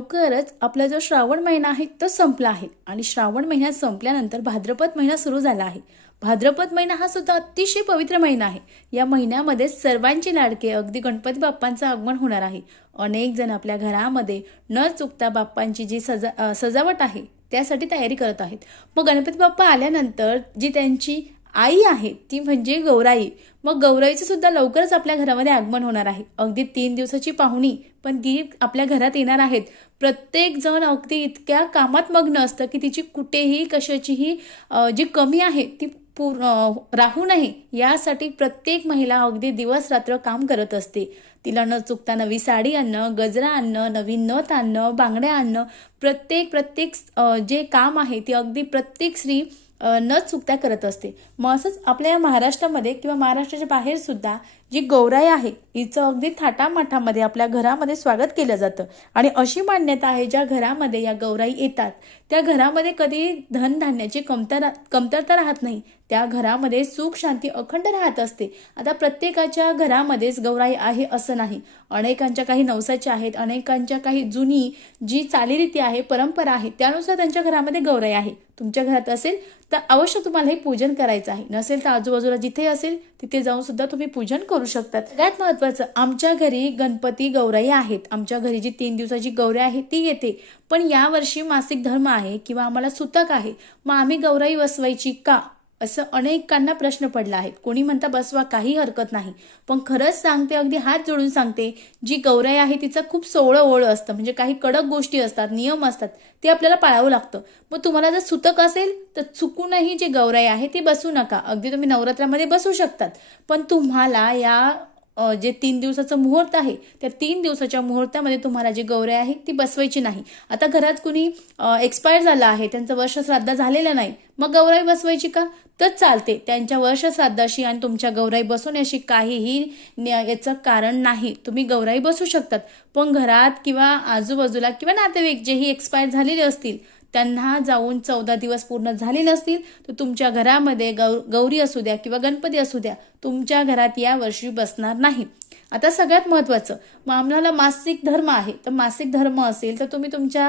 लवकरच आपला जो श्रावण महिना आहे तो संपला आहे. आणि श्रावण महिन्यात संपल्यानंतर भाद्रपद महिना सुरू झाला आहे. भाद्रपद महिना हा सुद्धा अतिशय पवित्र महिना आहे. या महिन्यामध्ये सर्वांची लाडके अगदी गणपती बाप्पांचं आगमन होणार आहे. अनेक जण आपल्या घरामध्ये न चुकता बाप्पांची जी सजा सजावट आहे त्यासाठी तयारी करत आहेत. मग गणपती बाप्पा आल्यानंतर जी त्यांची आई आहे ती म्हणजे गौराई. मग गौराईचं सुद्धा लवकरच आपल्या घरामध्ये आगमन होणार आहे. अगदी तीन दिवसाची पाहुणी पण ती आपल्या घरात येणार आहेत. प्रत्येक जण अगदी इतक्या कामात मग्न असतं की तिची कुठेही कशाचीही जी कमी आहे ती पूर राहू नये. यासाठी प्रत्येक महिला अगदी दिवस रात्र काम करत असते. तिला न चुकता नवी साडी आणणं गजरा आणणं नवीन नथ आणणं बांगड्या आणणं प्रत्येक प्रत्येक जे काम आहे ते अगदी प्रत्येक स्त्री न चुकता करत असते. मग असंच आपल्या या महाराष्ट्रामध्ये किंवा महाराष्ट्राच्या बाहेर सुद्धा जी गौराई आहे हिचं अगदी थाटामाठामध्ये आपल्या घरामध्ये स्वागत केलं जातं. आणि अशी मान्यता आहे ज्या घरामध्ये या गौराई येतात त्या घरामध्ये कधी धनधान्याची कमतर कमतरता राहत नाही. त्या घरामध्ये सुख शांती अखंड राहत असते. आता प्रत्येकाच्या घरामध्येच गौराई आहे असं नाही. अनेकांच्या काही नवसाच्या आहेत अनेकांच्या काही जुनी जी चालीरीती आहे परंपरा आहे त्यानुसार त्यांच्या घरामध्ये गौराई आहे. तुमच्या घरात असेल तर अवश्य तुम्हाला हे पूजन करायचं आहे. नसेल तर आजूबाजूला जिथे असेल तिथे जाऊन सुद्धा तुम्ही पूजन करू शकतात. सगळ्यात महत्वाचं आमच्या घरी गणपती गौराई आहेत. आमच्या घरी जी तीन दिवसाची गौराई आहे ती येते. पण यावर्षी मासिक धर्म आहे किंवा आम्हाला सुतक आहे. मग आम्ही गौराई बसवायची का? असं अनेकांना प्रश्न पडला आहे. कोणी म्हणता बसवा काही हरकत नाही. पण खरंच सांगते अगदी हात जोडून सांगते जी गौराई आहे तिचं खूप सोळं ओळ असतं. म्हणजे काही कडक गोष्टी असतात नियम असतात ते आपल्याला पाळावं लागतं. मग तुम्हाला जर सुतक असेल तर चुकूनही जी गौराई आहे ती बसू नका. अगदी तुम्ही नवरात्रामध्ये बसू शकतात. पण तुम्हाला या जे तीन दिवसाचं मुहूर्त आहे त्या तीन दिवसाच्या मुहूर्तामध्ये तुम्हाला जी गौराई आहे ती बसवायची नाही. आता घरात कुणी एक्सपायर झालं आहे त्यांचं वर्ष श्राद्ध झालेलं नाही मग गौराई बसवायची का? तर चालते. त्यांच्या वर्ष श्राद्धाशी आणि तुमच्या गौराई बसवण्याशी काहीही न्या- याचं कारण नाही. तुम्ही गौराई बसू शकतात. पण घरात किंवा आजूबाजूला किंवा नातेवाईक जेही एक्सपायर झालेले असतील त्यांना जाऊन चौदा दिवस पूर्ण झाले नसतील तर तुमच्या घरामध्ये गौ गौरी असू द्या किंवा गणपती असू द्या तुमच्या घरात या वर्षी बसणार नाही. आता सगळ्यात महत्वाचं मग आम्हाला मासिक धर्म आहे तर मासिक धर्म असेल तर तुम्ही तुमच्या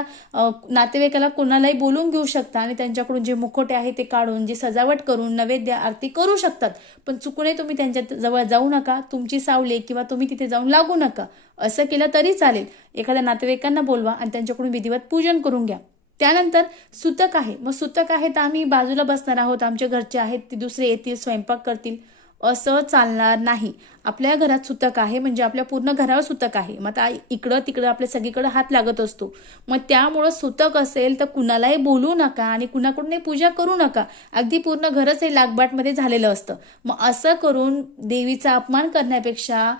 नातेवाईकाला कोणालाही बोलून घेऊ शकता आणि त्यांच्याकडून जे मुखोटे आहे ते काढून जी सजावट करून नैवेद्य आरती करू शकतात. पण चुकूनही तुम्ही त्यांच्या जवळ जाऊ नका तुमची सावले किंवा तुम्ही तिथे जाऊन लागू नका. असं केलं तरी चालेल. एखाद्या नातेवाईकांना बोलवा आणि त्यांच्याकडून विधिवत पूजन करून घ्या. त्यानंतर सुतक आहे. मग सुतक आहे तर आम्ही बाजूला बसणार आहोत. आमच्या घरचे आहेत ते दुसरे येतील स्वयंपाक करतील. असं चालणार नाही. आपल्या घरात सुतक आहे म्हणजे आपल्या पूर्ण घरावर सुतक आहे. मग आता इकडं तिकडं आपल्या सगळीकडे हात लागत असतो. मग त्यामुळं सुतक असेल तर कुणालाही बोलू नका आणि कुणाकडूनही पूजा करू नका. अगदी पूर्ण घरच हे लागबाटमध्ये झालेलं असतं. मग असं करून देवीचा अपमान करण्यापेक्षा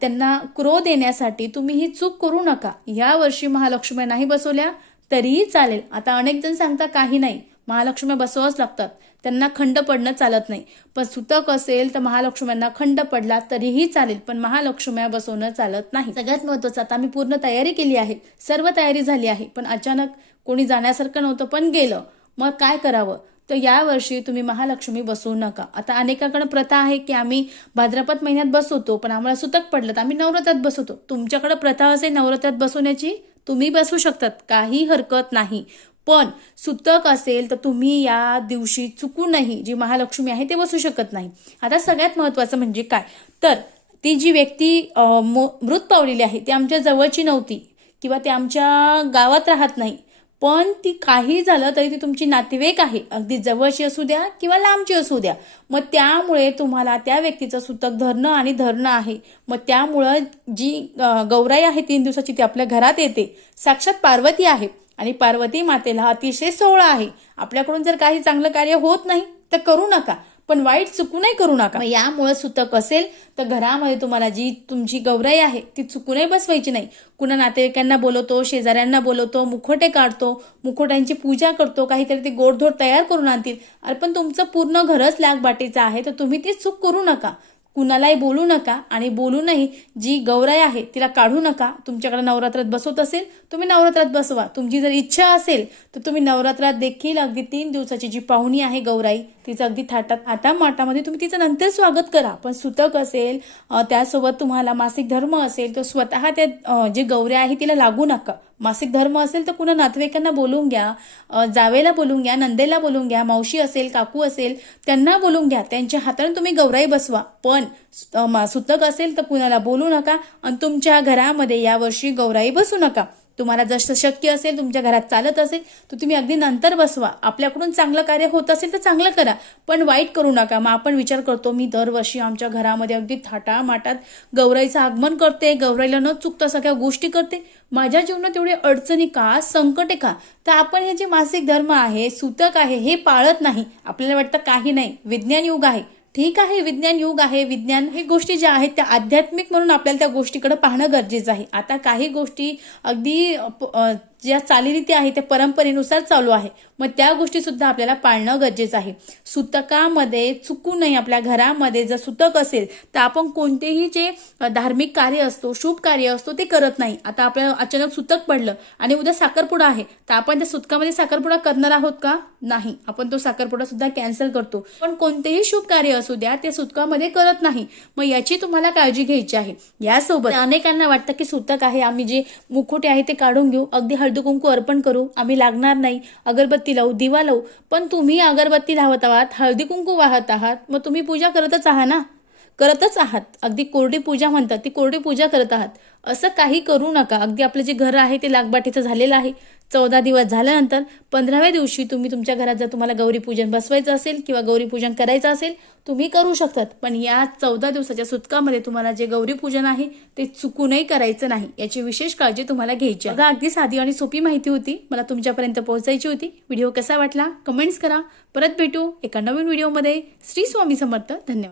त्यांना क्रोध देण्यासाठी तुम्ही ही चूक करू नका. या वर्षी महालक्ष्मी नाही बसवल्या. तरीही चालेल. आता अनेक जण सांगता काही नाही. महालक्ष्मी बसवाच लागतात. त्यांना खंड पडणं चालत नाही. पण सुतक असेल तर महालक्ष्म्यांना खंड पडला तरीही चालेल. पण महालक्ष्म्या बसवणं चालत नाही. सगळ्यात महत्वाचं आता आम्ही पूर्ण तयारी केली आहे. सर्व तयारी झाली आहे. पण अचानक कोणी जाण्यासारखं नव्हतं पण गेलं. मग काय करावं? तर यावर्षी तुम्ही महालक्ष्मी बसवू नका. आता अनेकाकडे प्रथा आहे की आम्ही भाद्रपद महिन्यात बसवतो पण आम्हाला सुतक पडलं तर आम्ही नवरात्रात बसवतो. तुमच्याकडे प्रथा असेल नवरात्रात बसवण्याची? तुम्ही बसू शकतात काही हरकत नाही. पण सुतक असेल तर तुम्ही या दिवशी चुकूनही जी महालक्ष्मी आहे ते बसू शकत नाही. आता सगळ्यात महत्वाचं म्हणजे काय? तर ती जी व्यक्ती मृत पावलेली आहे ती आमच्या जवळची नव्हती किंवा ते आमच्या गावात राहत नाही पण ती काही झालं तरी ती तुमची नातेवाईक आहे. अगदी जवळची असू द्या किंवा लांबची असू द्या. मग त्यामुळे तुम्हाला त्या व्यक्तीचं सुतक धरणं आणि धरणं आहे. मग त्यामुळं जी गौराई आहे तीन दिवसाची ती आपल्या घरात येते. साक्षात पार्वती आहे. आणि पार्वती मातेला अतिशय सोहळा आहे. आपल्याकडून जर काही चांगलं कार्य होत नाही तर करू नका. पण वाईट चुकूनही करू नका. यामुळे सुतक असेल तर घरामध्ये तुम्हाला जी तुमची गौराई आहे ती चुकूनही बसवायची नाही. कुणा नातेवाईकांना बोलवतो शेजाऱ्यांना बोलवतो मुखोटे काढतो मुखोट्यांची पूजा करतो काहीतरी ते गोडधोड तयार करून आणतील. अरे पण तुमचं पूर्ण घरच लागबाटीचं आहे तर तुम्ही ती चूक करू नका. कुणालाही बोलू नका आणि बोलूनही जी गौराई आहे तिला काढू नका. तुमच्याकडे नवरात्रात बसवत असेल तुम्ही नवरात्रात बसवा. तुमची जर इच्छा असेल तर तुम्ही नवरात्रात देखील अगदी तीन दिवसाची जी पाहुणी आहे गौराई तिचं अगदी थाटात थाटा माटामध्ये तुम्ही तिचं नंतर स्वागत करा. पण सुतक असेल त्यासोबत तुम्हाला मासिक धर्म असेल तर स्वतः त्या जे गौऱ्या आहे तिला लागू नका. मासिक धर्म असेल तर कुणा नातेवाईकांना बोलून घ्या जावेला बोलवून घ्या नंदेला बोलून घ्या मावशी असेल काकू असेल त्यांना बोलून घ्या. त्यांच्या हाताने तुम्ही गौराई बसवा. पण मा- सुतक असेल तर कुणाला बोलू नका आणि तुमच्या घरामध्ये यावर्षी गौराई बसू नका. तुम्हाला जसं शक्य असेल तुमच्या घरात चालत असेल तर तुम्ही अगदी नंतर बसवा. आपल्याकडून चांगलं कार्य होत असेल तर चांगलं करा. पण वाईट करू नका. मग आपण विचार करतो मी दरवर्षी आमच्या घरामध्ये अगदी थाटामाटात गौराईचं आगमन करते गौराईला न चुकता सगळ्या गोष्टी करते. माझ्या जीवनात एवढे अडचणी का? संकटे का? तर आपण हे जे मासिक धर्म आहे सूतक आहे हे पाळत नाही. आपल्याला वाटतं काही नाही. विज्ञान युग आहे. ठीक आहे विज्ञान युग आहे विज्ञान हे गोष्टी ज्या आहेत त्या आध्यात्मिक म्हणून आपल्याला त्या गोष्टीकडे पाहणं गरजेचं आहे. आता काही गोष्टी अगदी प- ज्या चालीरीती आहे त्या परंपरेनुसार चालू आहे. मग त्या गोष्टीसुद्धा आपल्याला पाळणं गरजेचं आहे. सुतकामध्ये चुकू नये आपल्या घरामध्ये. जर सुतक असेल तर आपण कोणतेही जे धार्मिक कार्य असतो शुभ कार्य असतो ते करत नाही. आता आपल्याला अचानक सुतक पडलं आणि उद्या साखरपुडा आहे तर आपण त्या सुतकामध्ये साखरपुडा करणार आहोत का? नाही. आपण तो साखरपुडा सुद्धा कॅन्सल करतो. पण कोणतेही शुभ कार्य असू द्या ते सुतकामध्ये करत नाही. मग याची तुम्हाला काळजी घ्यायची आहे. यासोबत अनेकांना वाटतं की सुतक आहे आम्ही जे मुखोटे आहे ते काढून घेऊ. अगदी हळदीकुंकू अर्पण करू. आम्ही लागणार नाही. अगरबत्ती लावू दिवा लावू. पण तुम्ही अगरबत्ती लावत आहात हळदीकुंकू वाहत आहात मग तुम्ही पूजा करतच आहात ना? करतच आहात. अगदी कोरडी पूजा म्हणतात ती कोरडी पूजा करत आहात. असं काही करू नका. अगदी आपलं जे घर आहे ते लागबाटीचं झालेलं आहे. चौदा दिवस झाल्यानंतर पंधराव्या दिवशी तुम्ही तुमच्या घरात जर तुम्हाला गौरीपूजन बसवायचं असेल किंवा गौरीपूजन करायचं असेल तुम्ही करू शकतात. पण या चौदा दिवसाच्या सुतकामध्ये तुम्हाला जे गौरीपूजन आहे ते चुकूनही करायचं नाही. याची विशेष काळजी तुम्हाला घ्यायची आता अगदी साधी आणि सोपी माहिती होती. मला तुमच्यापर्यंत पोहोचायची होती. व्हिडिओ कसा वाटला? कमेंट्स करा. परत भेटू एका नवीन व्हिडिओमध्ये. श्री स्वामी समर्थ. धन्यवाद.